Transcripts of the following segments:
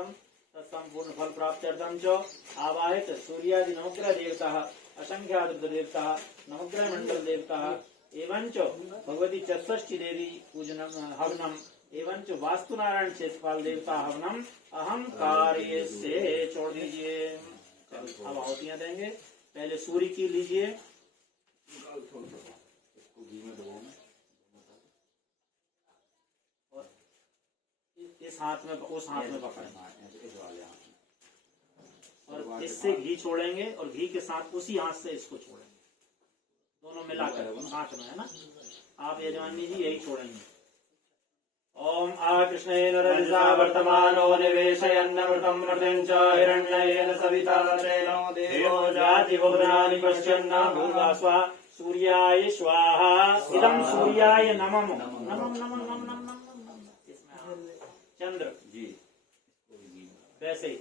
अस्माकं तत्सम्पूर्ण फल प्राप्त्यर्थं च आवाहित सूर्यादि नवग्रह देवताः असंख्यात देवताः नवग्रह मंडल देवताः एवं च भगवती चतुष्ठी देवी पूजनम हवनम एवं च वास्तुनारायण क्षेत्रपाल देवता हवनम अहम कार्य से छोड़ दीजिए। अब आहुतियां देंगे। पहले सूर्य की लीजिए और इस हाथ में उस हाथ में पकड़ना और इससे घी छोड़ेंगे और घी के साथ उसी हाथ से इसको छोड़ेंगे, दोनों मिलाकर हाथ में है ना। आप यजमानी जी यही छोड़ेंगे। ओम आकृष्णेन रजसा वर्तमानो निवेशयन्नमृतं मृतिं च हिरण्येन सविता तेनो देवो जाति बहुनानि पश्यन्न भूर्वा स्वाहा सूर्याय स्वाहा इदं सूर्याय नमः नमः नमः नमः चंद्र जी वैसे ही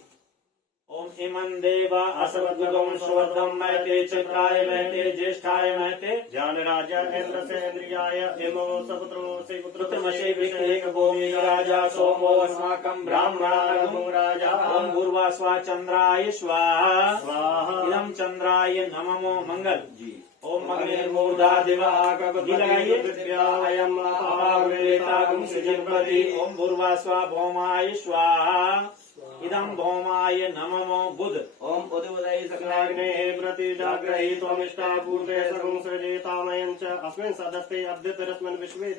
ओम इमं देवा असवद्गं सुवर्धं महते चित्राय महते ज्येष्ठाय महते ज्ञानराजा इंद्रसेन्द्रियाय इमो सपुत्रो से पुत्रमशे विक्रेक भूमि राजा सोमो अस्माकं ब्राह्मणागं राजा ओम भूर्वा स्वा चंद्राय स्वाहा स्वाहा इदं चंद्राय नमो मंगल जी। ओम मंगलमूर्धा दिवा दिव्यायम अपावेतागं सृजन्पति ओम भूर्वा स्वा भौमाय स्वाहा इदं भौमाय नमो बुध ओम उदुदय सकलाग्ने प्रति जाग्रही त्वमिष्टा पूर्वे सर्वं सृजेतामयं च अस्मिन् सदस्ते अद्यतरस्मिन् विश्वे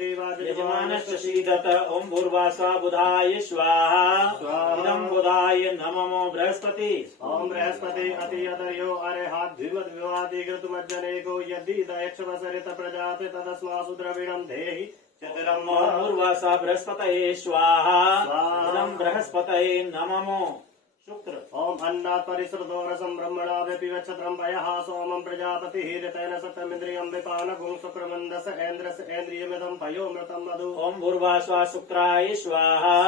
यजमानश्च शीदत ओम भूर्वा स्वा बुधाय स्वाहा इदं बुधाय नमो बृहस्पति ओम बृहस्पति अति अतयो अरेहात् द्विवद्विवादिकृतमज्जनेको यदि दयक्षवसरित प्रजाते तदस्मासु द्रविणं देहि चतुरम् भूर्वा बृहस्पतये स्वाहा इदं बृहस्पतये नमो शुक्र ओम अन्नात् परिसृतो रसं ब्रह्मणाव्यपि गच्छत्रं पयः सोमं प्रजापतिः ऋतेन सत्यमिन्द्रियं विपानगुं शुक्रमन्दस ऐन्द्रस ऐन्द्रियमिदं पयोमृतं मधु ओम भूर्वा स्वा शुक्राय स्वाहा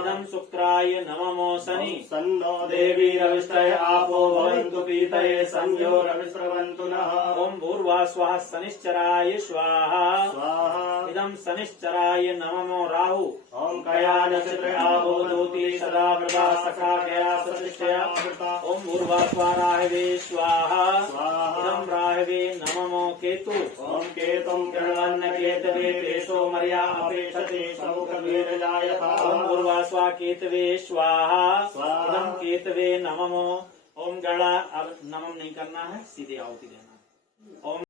इदं शुक्राय नमो शनि सन्नो देवी रविष्टय आपो भवन्तु पीतये संयो रविस्रवन्तु नः ओम भूर्वा स्वाहा शनिश्चराय स्वाहा स्वाहा इदं शनिश्चराय नमो राहु ओम कया नक्षत्र आपो दूती सदा प्रभा सखा गया सतिष्ठया ओम भूर्वा स्वा राहवे स्वाहा इदं राहवे नमो केतु ओम केतुं गणवन्न केतवे तेषो मर्या अपेक्षते समुखवीरजायथा ओम भूर्वा स्वा केतवे स्वाहा इदं केतवे नमो ओम गणा। अब नमम नहीं करना है, सीधे आहुति देना है। ओम